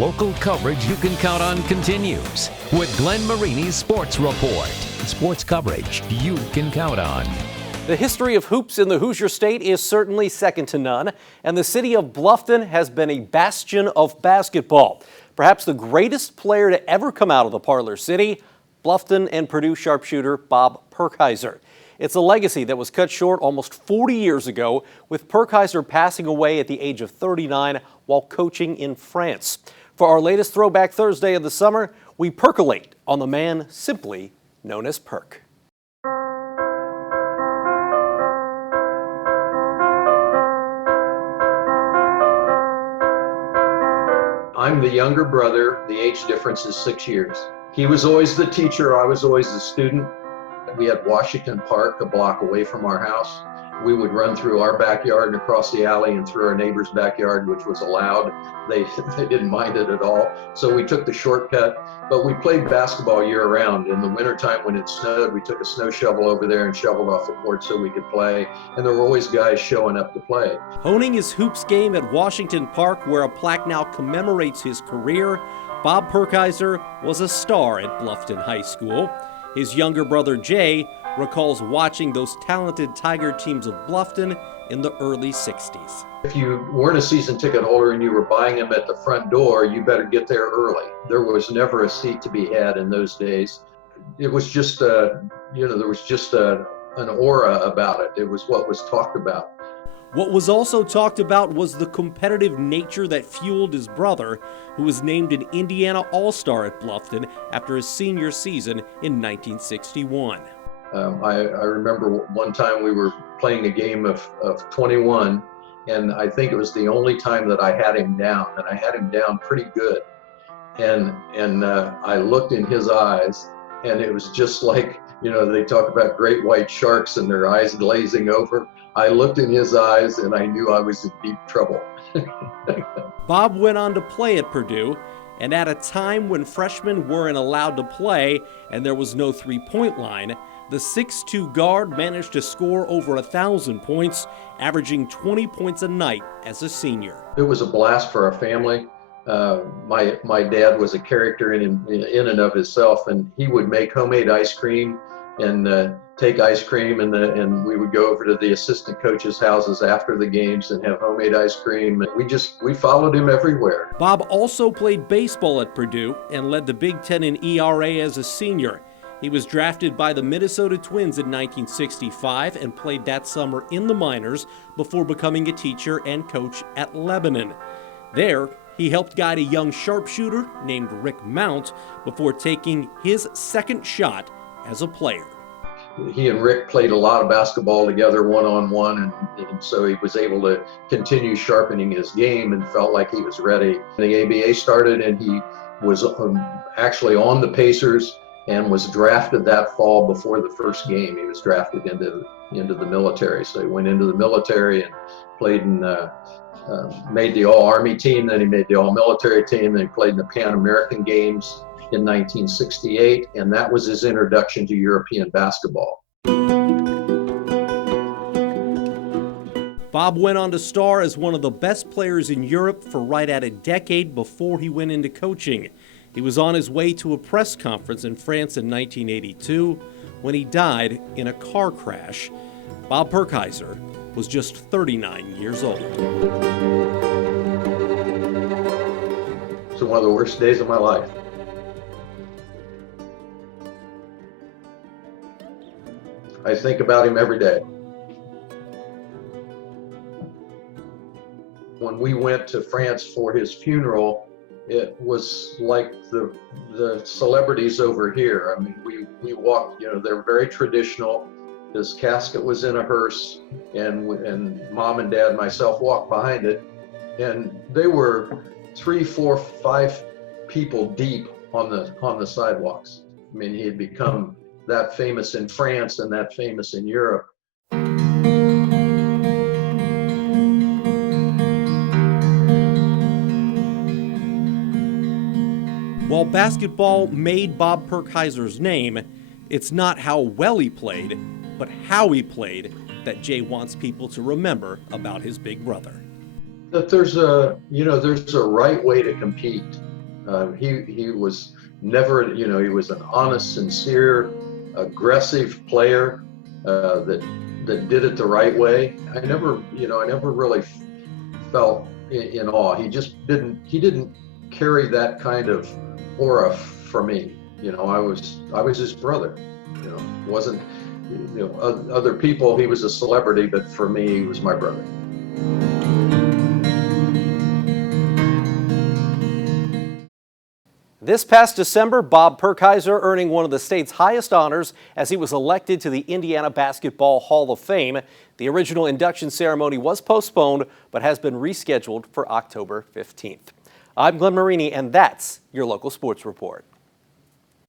Local coverage you can count on continues with Glenn Marini's Sports Report. Sports coverage you can count on. The history of hoops in the Hoosier State is certainly second to none, and the city of Bluffton has been a bastion of basketball. Perhaps the greatest player to ever come out of the Parlor City, Bluffton and Purdue sharpshooter Bob Purkhiser. It's a legacy that was cut short almost 40 years ago, with Purkhiser passing away at the age of 39 while coaching in France. For our latest Throwback Thursday of the summer, we percolate on the man simply known as Perk. I'm the younger brother. The age difference is 6 years. He was always the teacher. I was always the student. We had Washington Park a block away from our house. We would run through our backyard and across the alley and through our neighbor's backyard, which was allowed. They didn't mind it at all. So we took the shortcut, but we played basketball year round. In the wintertime when it snowed, we took a snow shovel over there and shoveled off the court so we could play. And there were always guys showing up to play. Honing his hoops game at Washington Park, where a plaque now commemorates his career, Bob Purkhiser was a star at Bluffton High School. His younger brother Jay recalls watching those talented Tiger teams of Bluffton in the early 60s. If you weren't a season ticket holder and you were buying them at the front door, you better get there early. There was never a seat to be had in those days. It was just, there was just an aura about it. It was what was talked about. What was also talked about was the competitive nature that fueled his brother, who was named an Indiana All-Star at Bluffton after his senior season in 1961. I remember one time we were playing a game of 21, and I think it was the only time that I had him down, and I had him down pretty good. And I looked in his eyes, and it was just like, they talk about great white sharks and their eyes glazing over. I looked in his eyes, and I knew I was in deep trouble. Bob went on to play at Purdue, and at a time when freshmen weren't allowed to play and there was no three-point line, the 6'2" guard managed to score over 1,000 points, averaging 20 points a night as a senior. It was a blast for our family. My dad was a character in and of himself, and he would make homemade ice cream and take ice cream, and we would go over to the assistant coaches' houses after the games and have homemade ice cream. We followed him everywhere. Bob also played baseball at Purdue and led the Big Ten in ERA as a senior. He was drafted by the Minnesota Twins in 1965 and played that summer in the minors before becoming a teacher and coach at Lebanon. There, he helped guide a young sharpshooter named Rick Mount before taking his second shot as a player. He and Rick played a lot of basketball together one-on-one, and so he was able to continue sharpening his game and felt like he was ready. The ABA started, and he was actually on the Pacers and was drafted that fall before the first game. He was drafted into the military. So he went into the military and played in, made the All-Army team, then he made the All-Military team, then he played in the Pan American Games in 1968, and that was his introduction to European basketball. Bob went on to star as one of the best players in Europe for right at a decade before he went into coaching. He was on his way to a press conference in France in 1982 when he died in a car crash. Bob Purkhiser was just 39 years old. It's one of the worst days of my life. I think about him every day. When we went to France for his funeral, it was like the celebrities over here. I mean, we walked, they're very traditional. His casket was in a hearse, and Mom and Dad and myself walked behind it, and they were 3, 4, 5 people deep on the sidewalks. I mean, he had become that famous in France and that famous in Europe. While basketball made Bob Purkhiser's name, it's not how well he played, but how he played that Jay wants people to remember about his big brother. That there's a right way to compete, He was never, he was an honest, sincere, aggressive player that did it the right way. I never really felt in awe. He didn't carry that kind of aura for me. I was his brother. Wasn't, other people, he was a celebrity, but for me, he was my brother. This past December, Bob Purkhiser earning one of the state's highest honors as he was elected to the Indiana Basketball Hall of Fame. The original induction ceremony was postponed, but has been rescheduled for October 15th. I'm Glenn Marini, and that's your local sports report.